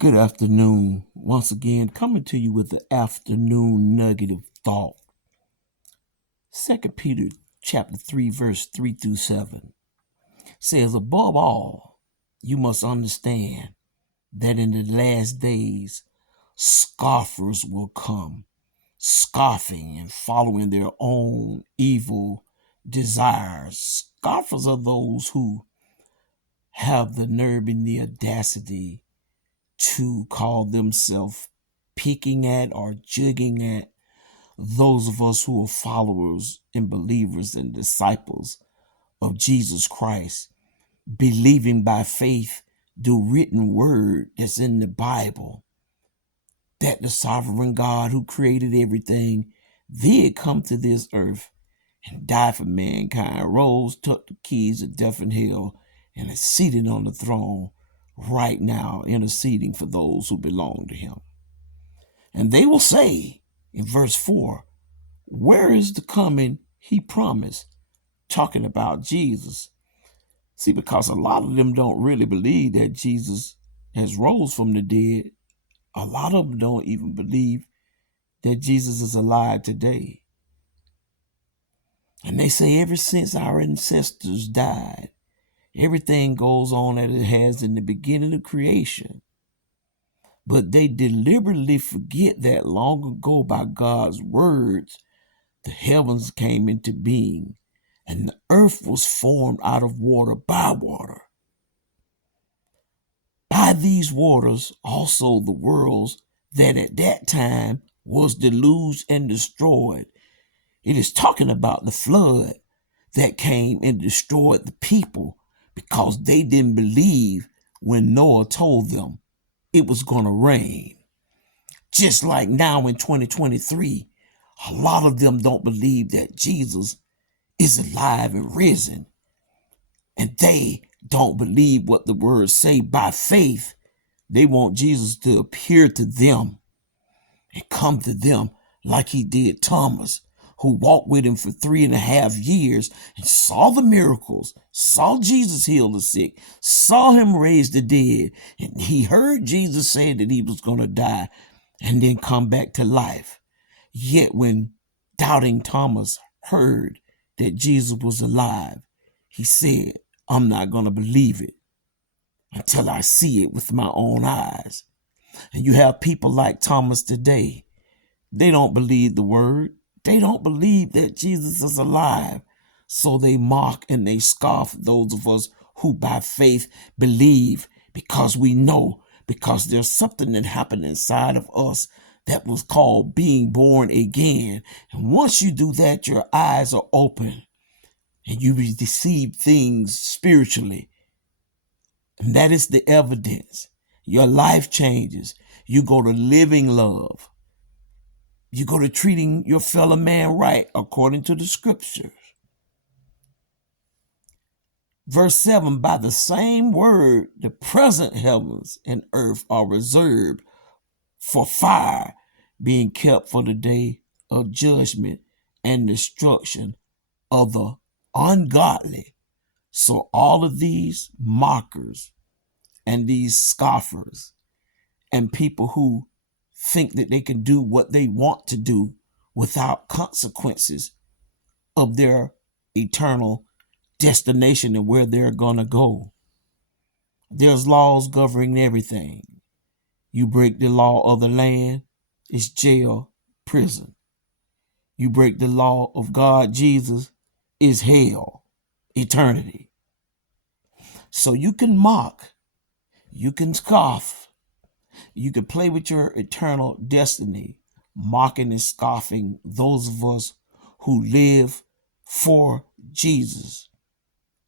Good afternoon. Once again, coming to you with the afternoon nugget of thought. 2 Peter chapter 3, verse 3 through 7 says, above all, you must understand that in the last days, scoffers will come, scoffing and following their own evil desires. Scoffers are those who have the nerve and the audacity to call themselves picking at or jugging at those of us who are followers and believers and disciples of Jesus Christ, believing by faith the written word that's in the Bible, that the sovereign God who created everything did come to this earth and die for mankind, rose, took the keys of death and hell, and is seated on the throne right now, interceding for those who belong to him. And they will say in verse 4, where is the coming he promised? Talking about Jesus. See, because a lot of them don't really believe that Jesus has rose from the dead. A lot of them don't even believe that Jesus is alive today. And they say ever since our ancestors died, everything goes on as it has in the beginning of creation. But they deliberately forget that long ago by God's words, the heavens came into being, and the earth was formed out of water by water. By these waters also the worlds that at that time was deluged and destroyed. It is talking about the flood that came and destroyed the people because they didn't believe when Noah told them it was going to rain. Just like now in 2023, a lot of them don't believe that Jesus is alive and risen. And they don't believe what the words say by faith. They want Jesus to appear to them and come to them like he did Thomas, who walked with him for 3.5 years and saw the miracles, saw Jesus heal the sick, saw him raise the dead, and he heard Jesus say that he was going to die and then come back to life. Yet when doubting Thomas heard that Jesus was alive, he said, I'm not going to believe it until I see it with my own eyes. And you have people like Thomas today. They don't believe the word. They don't believe that Jesus is alive. So they mock and they scoff those of us who by faith believe, because we know, because there's something that happened inside of us that was called being born again. And once you do that, your eyes are open and you receive things spiritually. And that is the evidence. Your life changes. You go to living love. You go to treating your fellow man right according to the scriptures. Verse 7, by the same word, the present heavens and earth are reserved for fire, being kept for the day of judgment and destruction of the ungodly. So all of these mockers and these scoffers and people who think that they can do what they want to do without consequences of their eternal destination and where they're going to go. There's laws governing everything. You break the law of the land, it's jail, prison. You break the law of God, Jesus, is hell, eternity. So you can mock, you can scoff, you can play with your eternal destiny, mocking and scoffing those of us who live for Jesus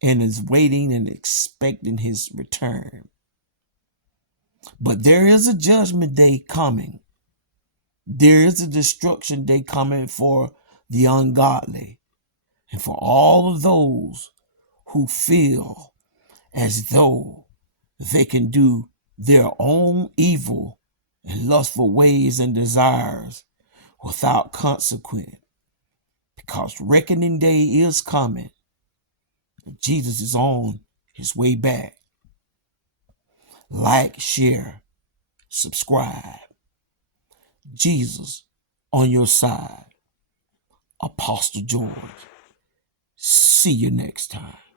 and is waiting and expecting his return. But there is a judgment day coming. There is a destruction day coming for the ungodly and for all of those who feel as though they can do their own evil and lustful ways and desires without consequence. Because reckoning day is coming. Jesus is on his way back. Like, share, subscribe. Jesus on your side. Apostle George. See you next time.